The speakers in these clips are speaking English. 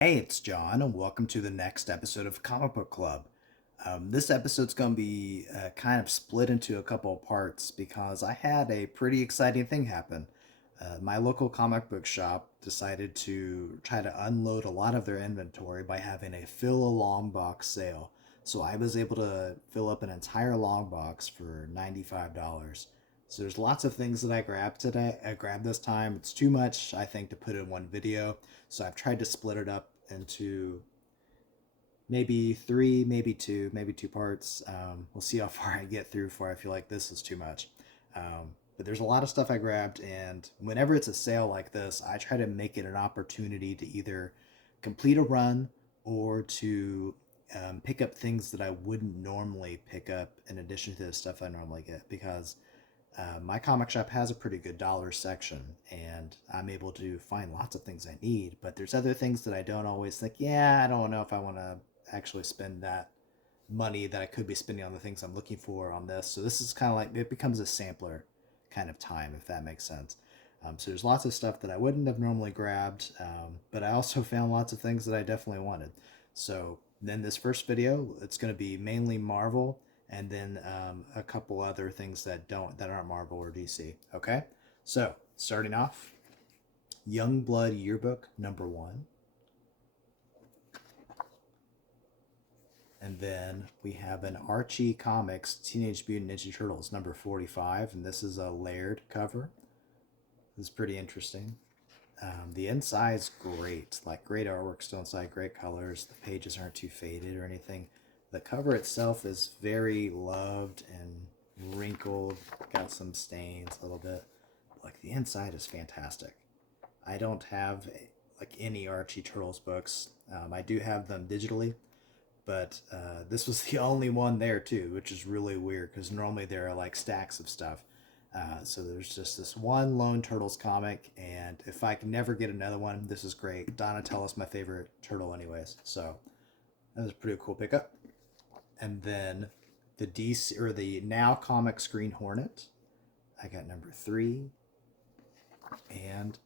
Hey, it's John, and welcome to the next episode of Comic Book Club. This episode's going to be kind of split into a couple of parts because I had a pretty exciting thing happen. My local comic book shop decided to try to unload a lot of their inventory by having a fill a long box sale. So I was able to fill up an entire long box for $95. So there's lots of things that I grabbed today. I grabbed this time. It's too much, I think, to put in one video. So I've tried to split it up into maybe three, maybe two parts. We'll see how far I get through before I feel like this is too much. But there's a lot of stuff I grabbed, and whenever it's a sale like this, I try to make it an opportunity to either complete a run or to pick up things that I wouldn't normally pick up in addition to the stuff I normally get because my comic shop has a pretty good dollar section, and I'm able to find lots of things I need. But there's other things that I don't always think, yeah, I don't know if I want to actually spend that money that I could be spending on the things I'm looking for on this. So this is kind of like it becomes a sampler kind of time, if that makes sense. So there's lots of stuff that I wouldn't have normally grabbed, but I also found lots of things that I definitely wanted. So then this first video, it's going to be mainly Marvel, and then a couple other things that aren't Marvel or DC. Okay, so starting off, Young Blood Yearbook #1, and then we have an Archie Comics Teenage Mutant Ninja Turtles #45, and this is a layered cover. This is pretty interesting. The inside's great, like great artwork still inside, great colors. The pages aren't too faded or anything. The cover itself is very loved and wrinkled, got some stains a little bit. Like the inside is fantastic. I don't have like any Archie Turtles books. I do have them digitally, but this was the only one there too, which is really weird because normally there are like stacks of stuff. So there's just this one lone Turtles comic, and if I can never get another one, this is great. Donatello's my favorite turtle, anyways. So that was a pretty cool pickup. And then the DC or the Now Comics Green Hornet, I got #3 and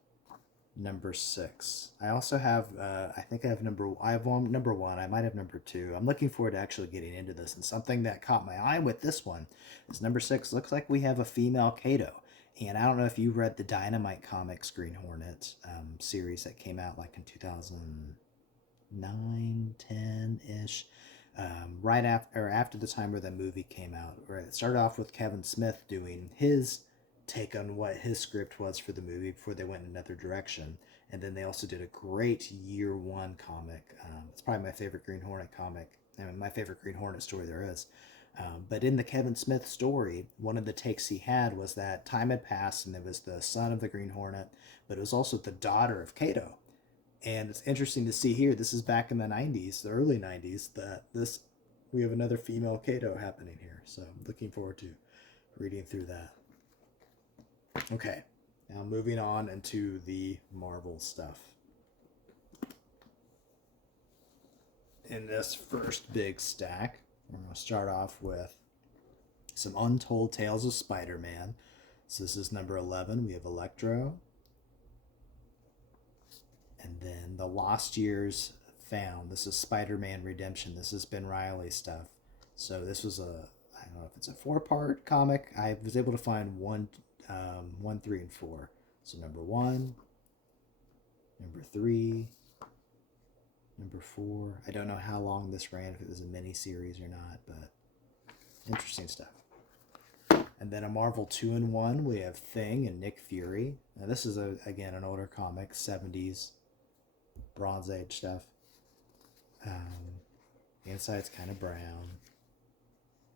#6. I also have, I think I have #1. I might have #2. I'm looking forward to actually getting into this. And something that caught my eye with this one is #6. Looks like we have a female Kato. And I don't know if you read the Dynamite Comics Green Hornet series that came out like in 2009, 10 ish. Right after the time where the movie came out, where it started off with Kevin Smith doing his take on what his script was for the movie before they went in another direction. And then they also did a great year one comic. It's probably my favorite Green Hornet comic. I mean, my favorite Green Hornet story there is. But in the Kevin Smith story, one of the takes he had was that time had passed and it was the son of the Green Hornet, but it was also the daughter of Kato. And it's interesting to see here. This is back in the '90s, the early '90s, that this we have another female Kato happening here. So I'm looking forward to reading through that. Okay, now moving on into the Marvel stuff. In this first big stack, we're going to start off with some Untold Tales of Spider-Man. So this is #11. We have Electro, and then The Lost Years Found. This is Spider-Man Redemption. This is Ben Riley stuff. So this was I don't know if it's a four-part comic. I was able to find one, 3, and 4. So #1, #3, #4. I don't know how long this ran, if it was a mini series or not, but interesting stuff. And then a Marvel 2-in-1, we have Thing and Nick Fury. Now this is again an older comic, '70s Bronze Age stuff. The inside's kind of brown,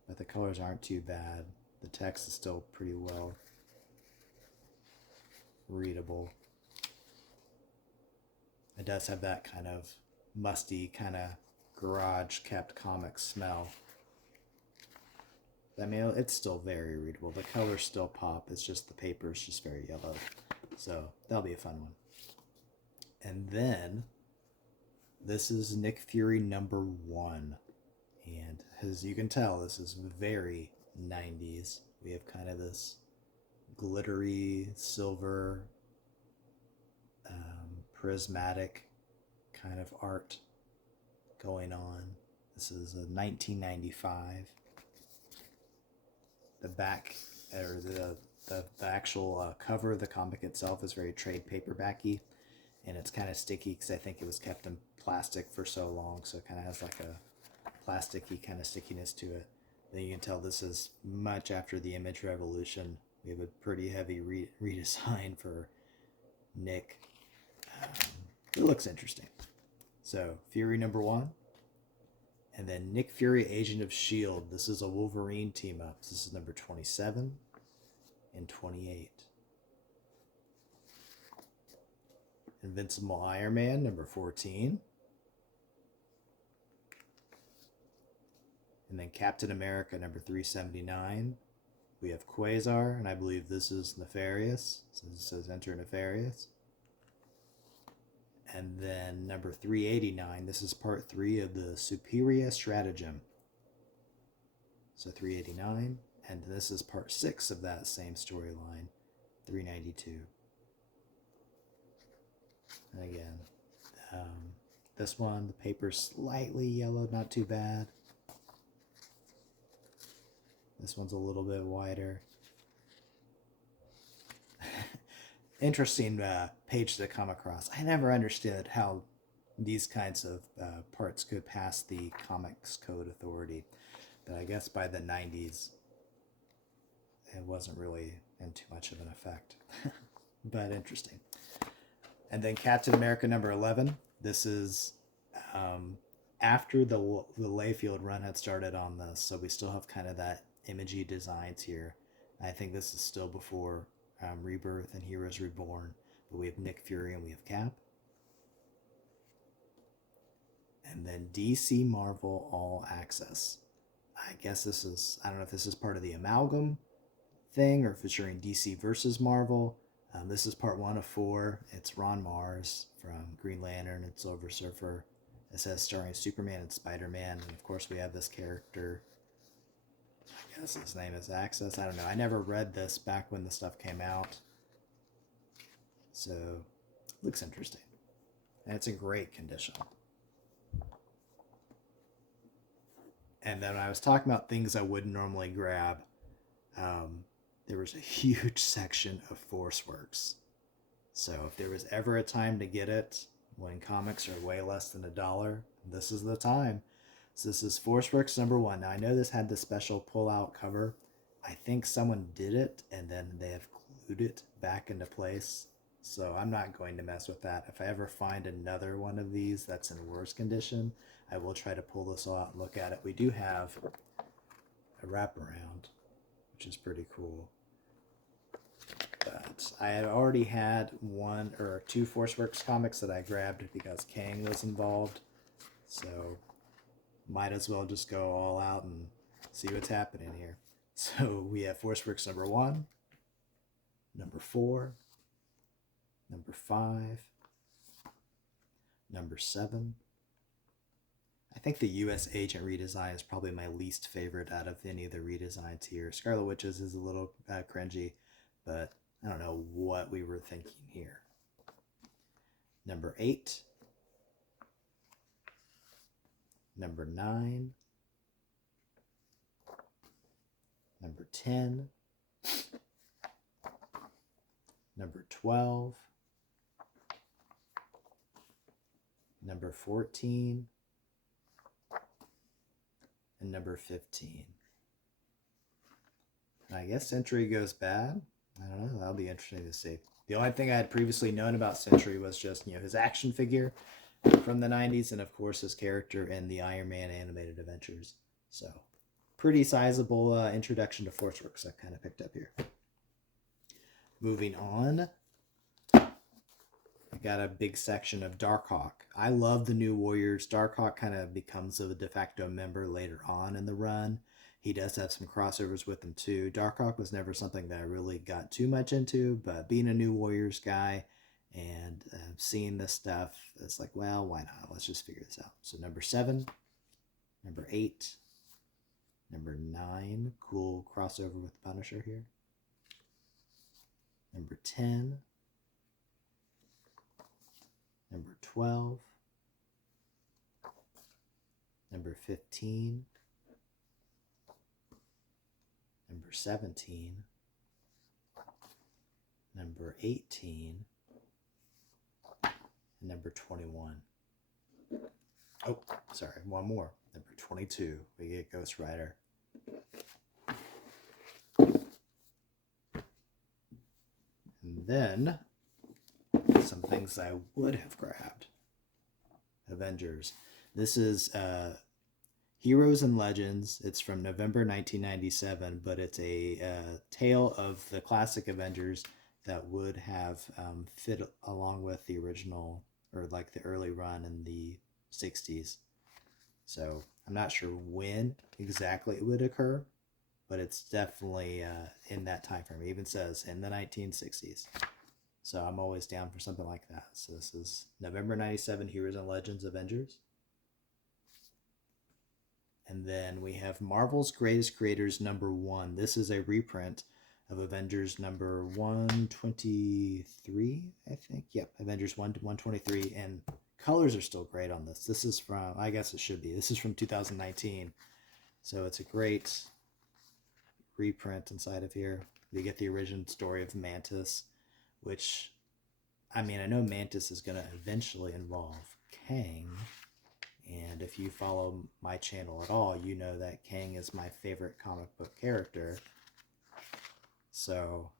but the colors aren't too bad. The text is still pretty well readable. It does have that kind of musty, kind of garage kept comic smell. I mean, it's still very readable. The colors still pop. It's just the paper is just very yellow. So that'll be a fun one. And then this is Nick Fury #1. And as you can tell, this is very '90s. We have kind of this glittery silver prismatic kind of art going on. This is a 1995. The back, or the actual cover of the comic itself is very trade paperbacky, and it's kind of sticky because I think it was kept in plastic for so long, so it kind of has like a plasticky kind of stickiness to it. Then you can tell this is much after the Image Revolution. We have a pretty heavy redesign for Nick. It looks interesting. So Fury #1, and then Nick Fury, Agent of S.H.I.E.L.D. This is a Wolverine team up. This is number 27 and 28. Invincible Iron Man, number 14. And then Captain America, number 379. We have Quasar, and I believe this is Nefarious. So this says Enter Nefarious. And then number 389, this is part 3 of the Superior Stratagem. So 389, and this is part 6 of that same storyline, 392. And again, this one, the paper's slightly yellowed, not too bad. This one's a little bit wider. Interesting page to come across. I never understood how these kinds of parts could pass the Comics Code Authority, but I guess by the 90s it wasn't really in too much of an effect. But interesting. And then Captain America number 11. This is after the Layfield run had started on this, so we still have kind of that imagey designs here. I think this is still before Rebirth and Heroes Reborn, but we have Nick Fury and we have Cap. And then DC Marvel All Access. I guess this is, I don't know if this is part of the amalgam thing or if it's during DC versus Marvel. This is part 1 of 4. It's Ron Mars from Green Lantern and Silver Surfer. It says starring Superman and Spider-Man, and of course we have this character. I guess his name is Access. I don't know. I never read this back when the stuff came out. So, looks interesting. And it's in great condition. And then when I was talking about things I wouldn't normally grab, there was a huge section of ForceWorks. So if there was ever a time to get it, when comics are way less than $1, this is the time. So this is ForceWorks #1. Now I know this had the special pull-out cover. I think someone did it and then they have glued it back into place. So I'm not going to mess with that. If I ever find another one of these that's in worse condition, I will try to pull this out and look at it. We do have a wraparound, which is pretty cool. But I had already had 1 or 2 ForceWorks comics that I grabbed because Kang was involved. So might as well just go all out and see what's happening here. So we have ForceWorks #1, #4, #5, #7. I think the U.S. Agent redesign is probably my least favorite out of any of the redesigns here. Scarlet Witches is a little cringy, but I don't know what we were thinking here. #8, #9, #10, #12, #14, and #15. I guess Sentry goes bad. I don't know. That'll be interesting to see. The only thing I had previously known about Sentry was just, his action figure from the 90s and, of course, his character in the Iron Man animated adventures. So, pretty sizable introduction to ForceWorks I kind of picked up here. Moving on, I got a big section of Darkhawk. I love the New Warriors. Darkhawk kind of becomes a de facto member later on in the run. He does have some crossovers with him too. Darkhawk was never something that I really got too much into, but being a New Warriors guy and seeing this stuff, it's like, well, why not? Let's just figure this out. So #7, #8, #9, cool crossover with Punisher here. #10, #12, number 15, number 17, number 18, and number 21. Oh, sorry, one more. Number 22, we get Ghost Rider. And then, some things I would have grabbed. Avengers. This is Heroes and Legends. It's from November 1997, but it's a tale of the classic Avengers that would have fit along with the original, or like the early run in the 60s. So I'm not sure when exactly it would occur, but it's definitely in that time frame. It even says in the 1960s. So I'm always down for something like that. So this is November 97 Heroes and Legends Avengers. And then we have Marvel's Greatest Creators #1. This is a reprint of Avengers number 123, I think. Yep, Avengers 123. And colors are still great on this. This is from, I guess it should be, this is from 2019. So it's a great reprint inside of here. You get the original story of Mantis, which, I mean, I know Mantis is going to eventually involve Kang. And if you follow my channel at all, you know that Kang is my favorite comic book character. So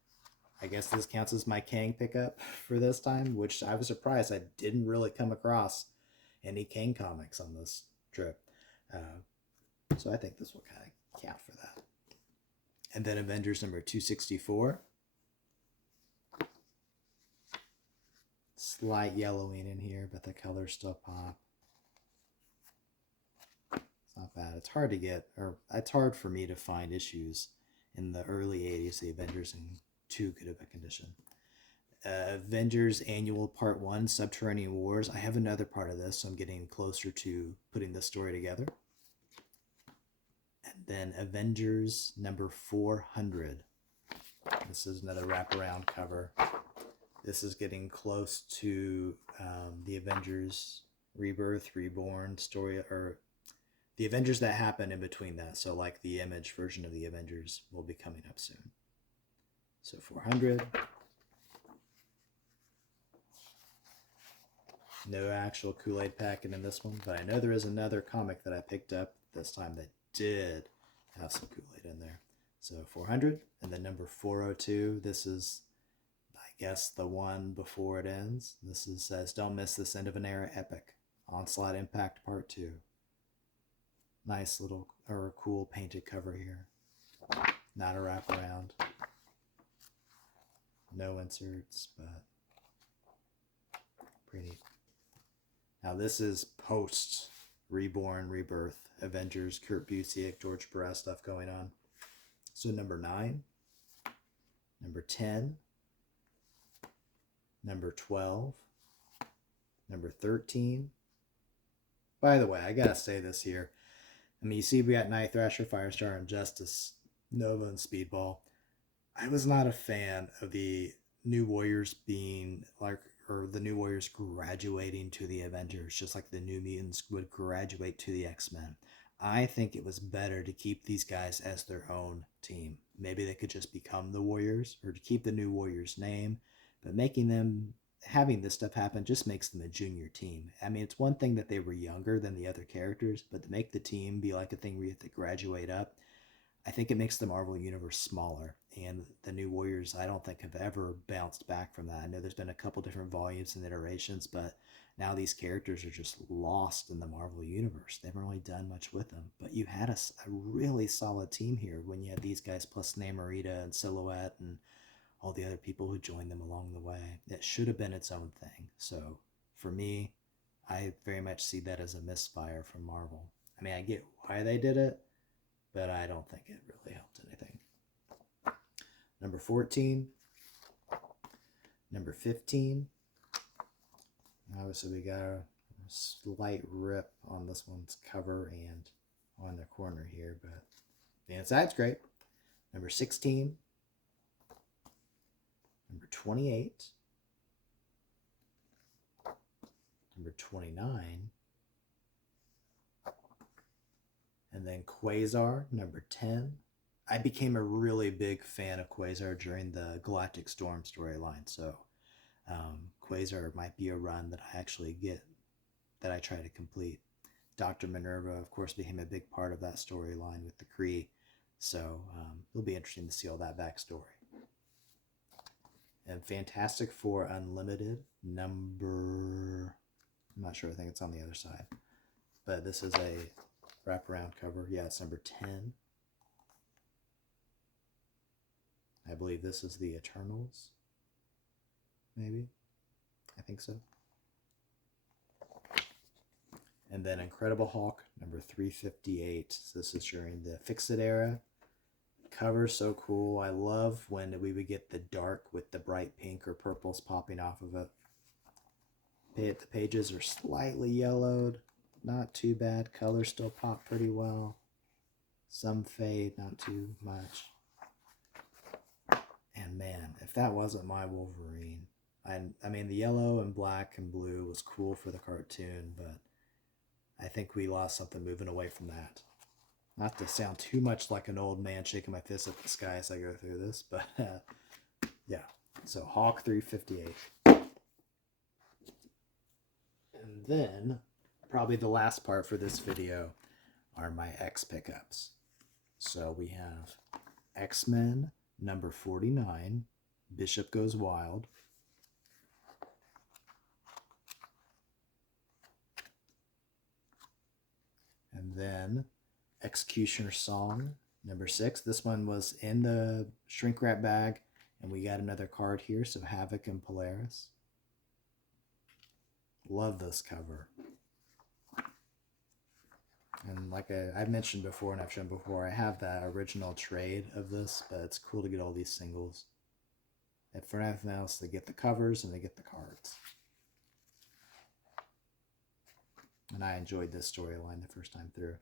I guess this counts as my Kang pickup for this time, which I was surprised I didn't really come across any Kang comics on this trip. So I think this will kind of count for that. And then Avengers number 264. Slight yellowing in here, but the colors still pop. It's not bad. It's hard to get, or it's hard for me to find issues in the early 80s, the Avengers, in too good of a condition. Avengers Annual Part 1, Subterranean Wars. I have another part of this, so I'm getting closer to putting this story together. And then Avengers number 400. This is another wraparound cover. This is getting close to the Avengers Rebirth, Reborn story, or the Avengers that happen in between that. So like the Image version of the Avengers will be coming up soon. So 400. No actual Kool-Aid packet in this one, but I know there is another comic that I picked up this time that did have some Kool-Aid in there. So 400, and then number 402. This is, I guess, the one before it ends. This is, says, "Don't miss this end of an era epic. Onslaught Impact Part 2. Nice little, or cool painted cover here. Not a wraparound. No inserts, but pretty neat. Now this is post Reborn, Rebirth, Avengers, Kurt Busiek, George Perez stuff going on. So number 9, number 10, number 12, number 13. By the way, I gotta say this here. I mean, you see we got Night Thrasher, Firestar, Injustice, Nova, and Speedball. I was not a fan of the New Warriors being like, or the New Warriors graduating to the Avengers, just like the New Mutants would graduate to the X-Men. I think it was better to keep these guys as their own team. Maybe they could just become the Warriors, or to keep the New Warriors name, but making them, having this stuff happen just makes them a junior team. I mean, it's one thing that they were younger than the other characters, but to make the team be like a thing where you have to graduate up, I think it makes the Marvel Universe smaller. And the New Warriors, I don't think, have ever bounced back from that. I know there's been a couple different volumes and iterations, but now these characters are just lost in the Marvel Universe. They haven't really done much with them. But you had a really solid team here when you had these guys plus Namorita and Silhouette and all the other people who joined them along the way. It should have been its own thing. So for me, I very much see that as a misfire from Marvel. I mean, I get why they did it, but I don't think it really helped anything. Number 14, number 15. Obviously, we got a slight rip on this one's cover and on the corner here, but the inside's great. Number 16, number 28, number 29, Quasar, number 10. I became a really big fan of Quasar during the Galactic Storm storyline, so Quasar might be a run that I actually get, that I try to complete. Dr. Minerva, of course, became a big part of that storyline with the Kree, so it'll be interesting to see all that backstory. And Fantastic Four Unlimited, number... I'm not sure, I think it's on the other side. But this is a wraparound cover. Yeah, it's number 10. I believe this is the Eternals. Maybe. I think so. And then Incredible Hulk, number 358. So this is during the Fix-It era. Cover so cool. I love when we would get the dark with the bright pink or purples popping off of it. The pages are slightly yellowed. Not too bad. Colors still pop pretty well. Some fade, not too much. And man, if that wasn't my Wolverine. I mean, the yellow and black and blue was cool for the cartoon, but I think we lost something moving away from that. Not to sound too much like an old man shaking my fist at the sky as I go through this, but yeah. So Hawk 358. And then, probably the last part for this video are my X pickups. So we have X-Men number 49, Bishop Goes Wild. And then X-Cutioner Song number 6. This one was in the shrink wrap bag, and we got another card here, so Havoc and Polaris. Love this cover. And like I've mentioned before and I've shown before, I have the original trade of this, but it's cool to get all these singles. And for nothing else, they get the covers and they get the cards. And I enjoyed this storyline the first time through.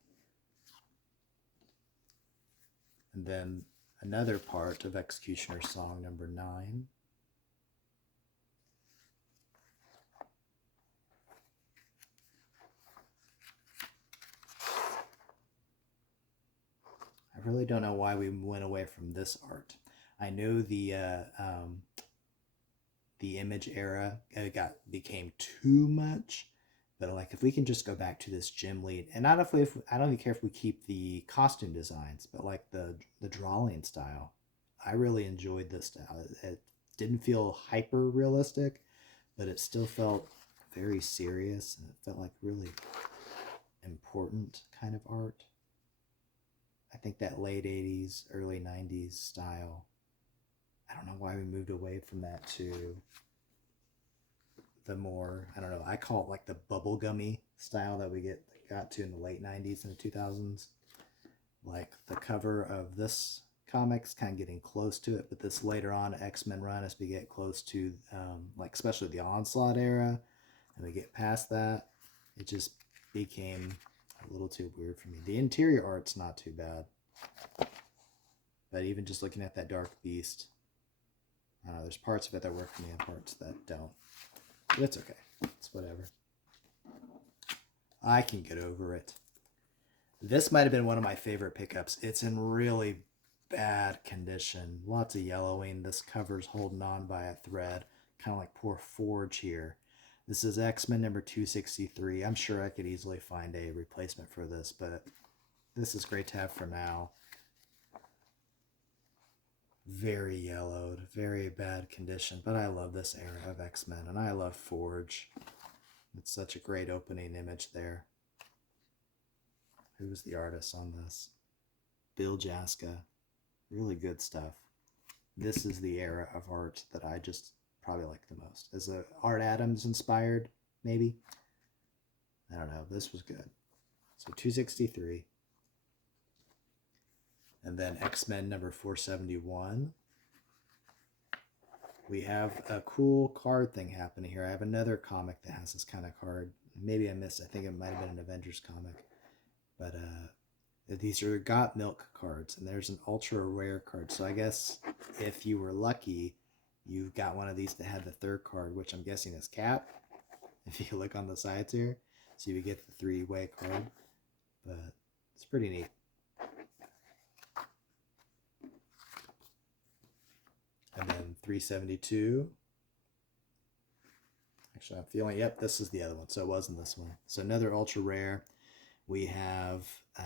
And then another part of X-Cutioner Song number 9. I really don't know why we went away from this art. I know the Image era became too much, but like if we can just go back to this gym lead, and not if I don't even care if we keep the costume designs, but like the drawing style. I really enjoyed this style. It didn't feel hyper realistic, but it still felt very serious, and it felt like really important kind of art. I think that late 80s, early 90s style, I don't know why we moved away from that to the more, I don't know, I call it like the bubblegummy style that we got to in the late 90s and the 2000s. Like the cover of this comic's kind of getting close to it, but this later on X-Men run, as we get close to like especially the Onslaught era, and we get past that, it just became a little too weird for me. The interior art's not too bad, but even just looking at that Dark Beast, I don't know, there's parts of it that work for me and parts that don't. But it's okay. It's whatever. I can get over it. This might have been one of my favorite pickups. It's in really bad condition. Lots of yellowing. This cover's holding on by a thread. Kind of like poor Forge here. This is X-Men number 263. I'm sure I could easily find a replacement for this, but this is great to have for now. Very yellowed, very bad condition, but I love this era of X-Men, and I love Forge. It's such a great opening image there. Who was the artist on this? Bill Jaska. Really good stuff. This is the era of art that I just probably like the most. Is it Art Adams inspired, maybe? I don't know. This was good. So 263. And then X-Men number 471. We have a cool card thing happening here. I have another comic that has this kind of card. Maybe I missed. I think it might have been an Avengers comic. But these are Got Milk cards, and there's an ultra rare card. So I guess if you were lucky, you got one of these that had the third card, which I'm guessing is Cap. If you look on the sides here, so you would get the 3-way card. But it's pretty neat. And then 372. Actually, I'm feeling, yep, this is the other one. So it wasn't this one. So another ultra rare. We have, I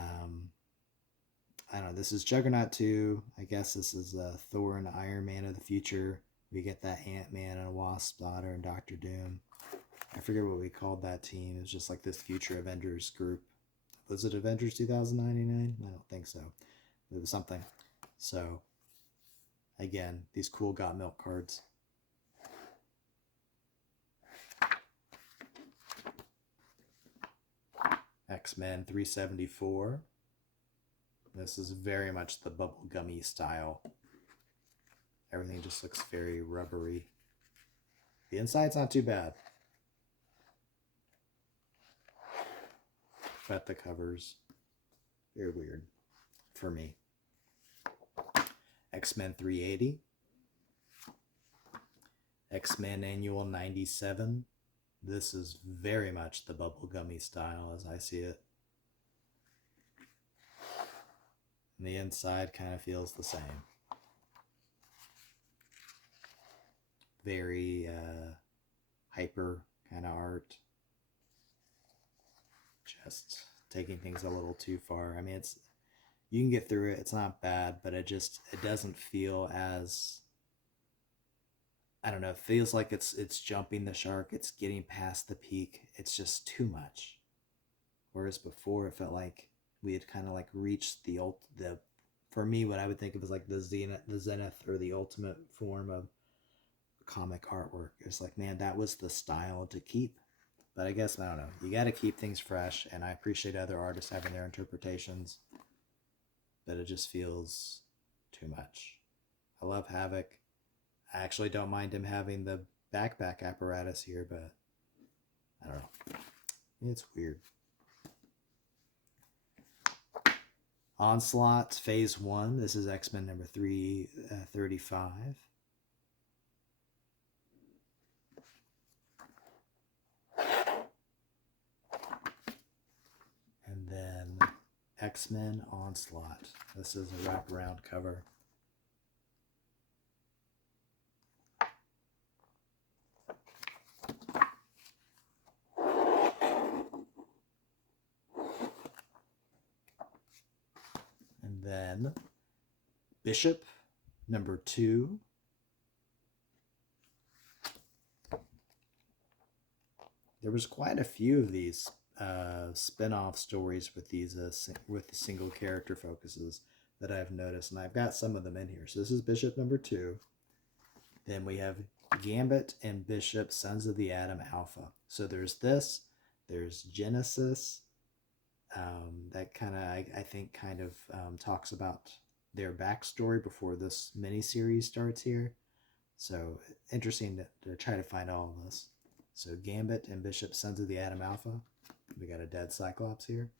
don't know, this is Juggernaut 2. I guess this is Thor and Iron Man of the future. We get that Ant-Man and Wasp daughter and Doctor Doom. I forget what we called that team. It was just like this future Avengers group. Was it Avengers 2099? I don't think so. It was something. So, again, these cool Got Milk cards. X-Men 374. This is very much the bubblegummy style. Everything just looks very rubbery. The inside's not too bad. But the covers, very weird for me. X-Men 380. X-Men Annual 97. This is very much the bubblegummy style as I see it. And the inside kind of feels the same. Very hyper kind of art. Just taking things a little too far. I mean, you can get through it. It's not bad, but it doesn't feel as, I don't know, it feels like it's jumping the shark. It's getting past the peak. It's just too much. Whereas before it felt like we had kind of like reached the for me, what I would think of as like the zenith or the ultimate form of comic artwork. It's like, man, that was the style to keep. But I guess, I don't know, you got to keep things fresh, and I appreciate other artists having their interpretations, but it just feels too much. I love Havoc. I actually don't mind him having the backpack apparatus here, but I don't know. It's weird. Onslaught Phase 1. This is X-Men number 335. And then X-Men Onslaught. This is a wraparound cover. And then Bishop number 2. There was quite a few of these spin-off stories with these with single character focuses that I've noticed, and I've got some of them in here. So this is Bishop number 2. Then we have Gambit and Bishop, Sons of the Atom Alpha. So there's this, there's Genesis, that kind of, I think, kind of talks about their backstory before this miniseries starts here. So interesting to try to find all of this. So Gambit and Bishop, Sons of the Atom Alpha. We got a dead Cyclops here.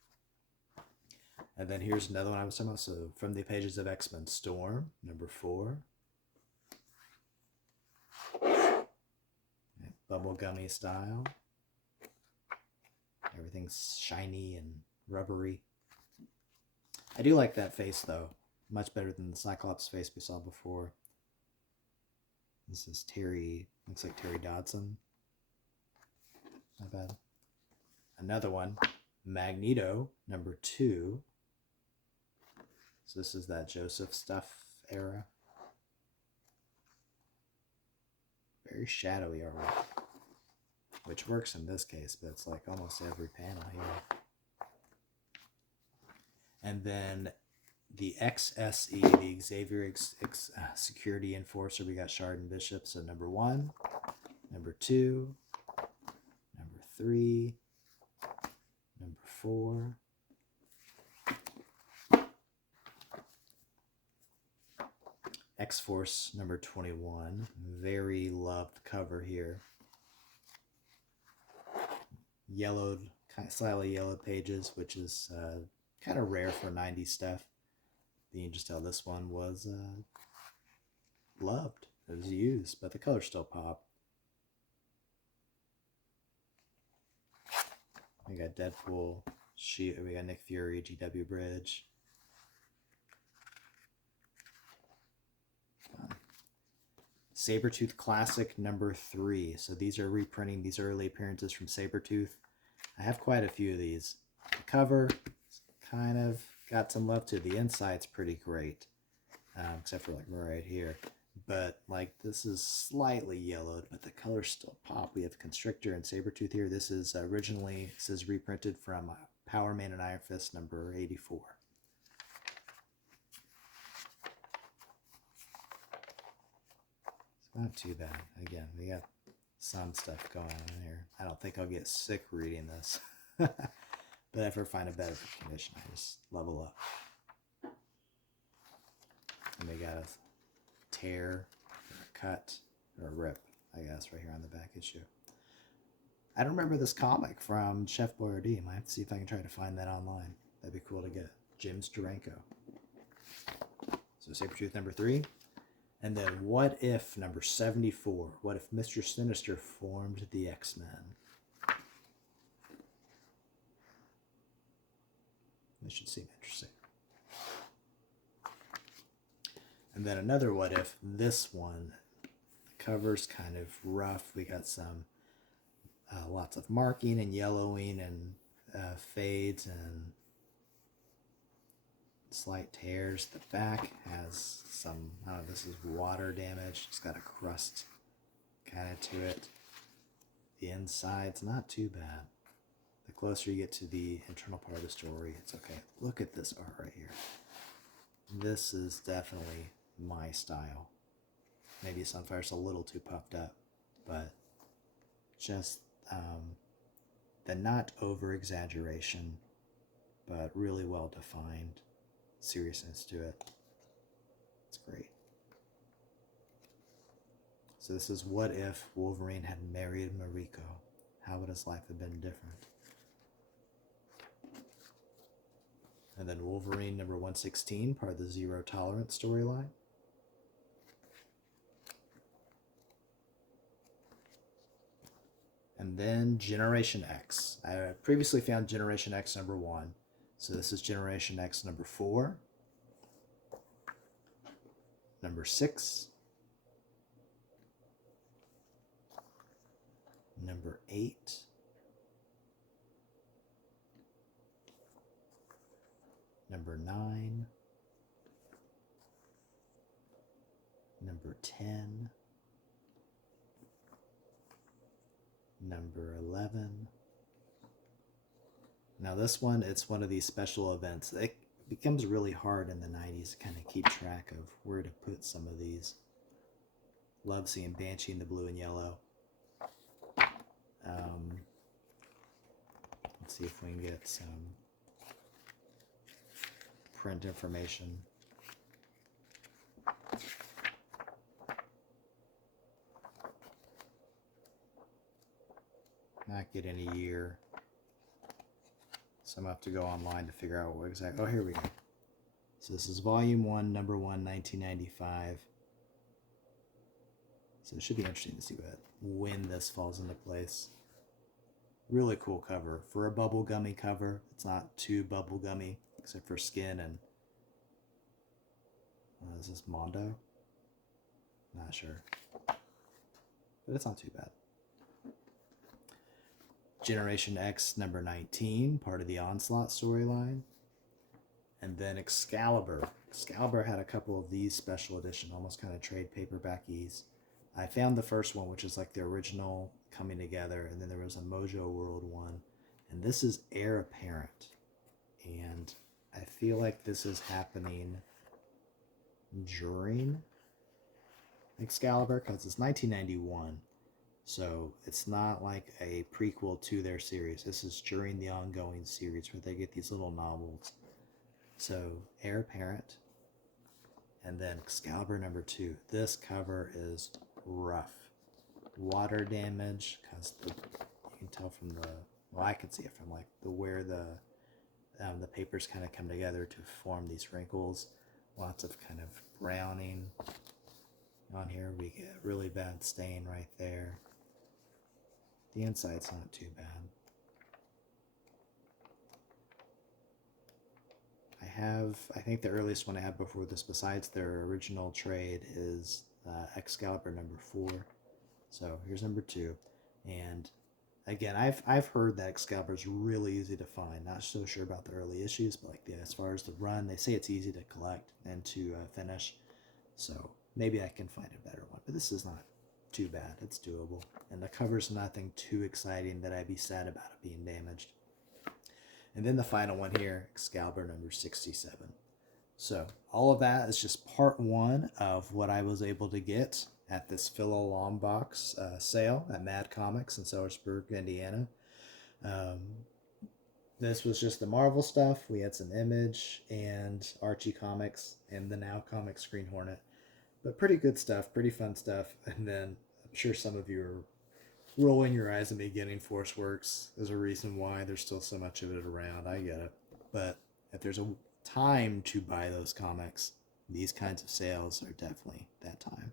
And then here's another one I was talking about. So from the pages of X-Men, Storm, number 4. Bubblegummy style. Everything's shiny and rubbery. I do like that face, though. Much better than the Cyclops face we saw before. This is Terry, looks like Terry Dodson. Not bad. Another one, Magneto, number 2. So this is that Joseph stuff era. Very shadowy artwork, which works in this case, but it's like almost every panel here. And then the XSE, the Xavier Security Enforcer, we got Shard and Bishop. So number 1, number 2, number 3, number 4. X-Force number 21. Very loved cover here. Yellowed, slightly yellowed pages, which is kind of rare for 90s stuff. You can just tell this one was loved. It was used, but the colors still pop. We got Deadpool, we got Nick Fury, GW Bridge. Sabretooth Classic number 3. So these are reprinting these early appearances from Sabretooth. I have quite a few of these. The cover kind of got some love to it. The inside's pretty great, except for like right here. But like this is slightly yellowed, but the colors still pop. We have Constrictor and Sabretooth here. This is originally, this is reprinted from Power Man and Iron Fist number 84. It's not too bad. Again, we got some stuff going on here. I don't think I'll get sick reading this. But if I find a better condition, I just level up. And we got a tear, or a cut, or a rip, I guess, right here on the back issue. I don't remember this comic from Chef Boyardee. I might have to see if I can try to find that online. That'd be cool to get. Jim Steranko. So Sabretooth number 3. And then What If number 74. What if Mr. Sinister formed the X-Men? This should seem interesting. And then another What If. This one, the cover's kind of rough. We got some lots of marking and yellowing and fades and slight tears. The back has some, I don't know, this is water damage. It's got a crust kind of to it. The inside's not too bad. The closer you get to the internal part of the story, it's okay. Look at this art right here. This is definitely my style. Maybe Sunfire's a little too puffed up, but just the not over exaggeration, but really well defined seriousness to it. It's great. So this is What If Wolverine had married Mariko? How would his life have been different? And then Wolverine number 116, part of the Zero Tolerance storyline. And then Generation X. I previously found Generation X number 1. So this is Generation X number 4. Number 6. Number 8. Number 9. Number 10. Number 11. Now this one, it's one of these special events. It becomes really hard in the 90s to kind of keep track of where to put some of these. Love seeing Banshee in the blue and yellow. Let's see if we can get some print information. Not getting a year. So I'm going to have to go online to figure out what exactly. Oh, here we go. So this is Volume 1, Number 1, 1995. So it should be interesting to see when this falls into place. Really cool cover. For a bubblegummy cover, it's not too bubblegummy, except for skin and... is this Mondo? Not sure. But it's not too bad. Generation X number 19, part of the Onslaught storyline. And then Excalibur. Excalibur had a couple of these special edition, almost kind of trade paperbackies. I found the first one, which is like the original coming together, and then there was a Mojo World one. And this is Heir Apparent. And I feel like this is happening during Excalibur, because it's 1991. So it's not like a prequel to their series. This is during the ongoing series where they get these little novels. So Heir Apparent, and then Excalibur number 2. This cover is rough. Water damage, because you can tell from the, well, I can see it from like where the papers kind of come together to form these wrinkles. Lots of kind of browning on here. We get a really bad stain right there. The inside's not too bad. I think the earliest one I have before this, besides their original trade, is Excalibur number 4. So here's number 2. And again, I've heard that Excalibur is really easy to find. Not so sure about the early issues, but like as far as the run, they say it's easy to collect and to finish. So maybe I can find a better one. But this is not too bad. It's doable. And the cover's nothing too exciting that I'd be sad about it being damaged. And then the final one here, Excalibur number 67. So all of that is just part 1 of what I was able to get at this Philo Longbox sale at Mad Comics in Sellersburg, Indiana. Um, this was just the Marvel stuff. We had some Image and Archie Comics and the Now Comics Green Hornet. But pretty good stuff, pretty fun stuff. And then I'm sure some of you are rolling your eyes at me getting Force Works. There's a reason why there's still so much of it around. I get it. But if there's a time to buy those comics, these kinds of sales are definitely that time.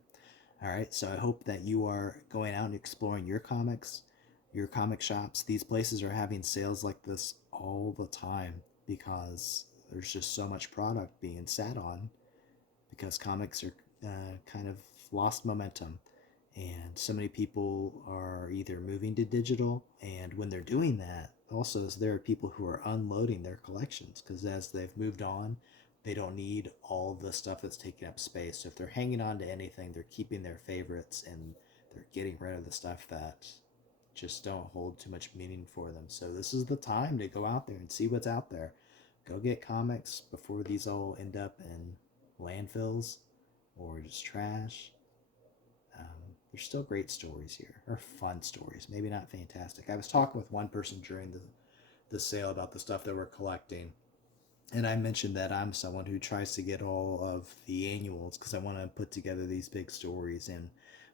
All right, so I hope that you are going out and exploring your comics, your comic shops. These places are having sales like this all the time because there's just so much product being sat on because comics are kind of lost momentum. And so many people are either moving to digital, and when they're doing that, also there are people who are unloading their collections because as they've moved on, they don't need all the stuff that's taking up space. So if they're hanging on to anything, they're keeping their favorites and they're getting rid of the stuff that just don't hold too much meaning for them. So this is the time to go out there and see what's out there. Go get comics before these all end up in landfills or just trash. There's still great stories here, or fun stories, maybe not fantastic. I was talking with one person during the sale about the stuff that we're collecting, and I mentioned that I'm someone who tries to get all of the annuals because I want to put together these big stories. And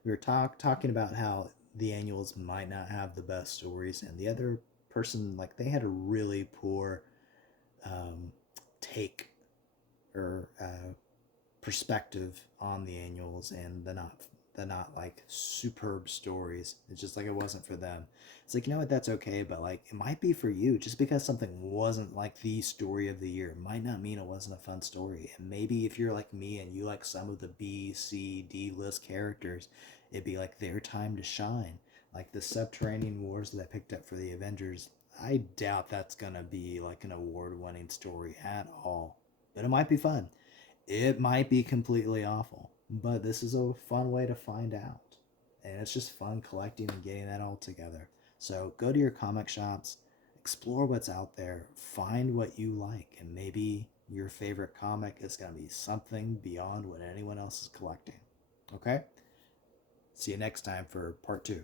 we were talking about how the annuals might not have the best stories, and the other person, like, they had a really poor um, take or perspective on the annuals and the not like superb stories. It's just like it wasn't for them. It's like, you know what, that's okay, but like it might be for you. Just because something wasn't like the story of the year might not mean it wasn't a fun story. And maybe if you're like me and you like some of the B, C, D list characters, it'd be like their time to shine. Like the Subterranean Wars that I picked up for the Avengers, I doubt that's gonna be like an award-winning story at all. But it might be fun. It might be completely awful, but this is a fun way to find out. And it's just fun collecting and getting that all together. So go to your comic shops, explore what's out there, find what you like, and maybe your favorite comic is going to be something beyond what anyone else is collecting. Okay? See you next time for part 2.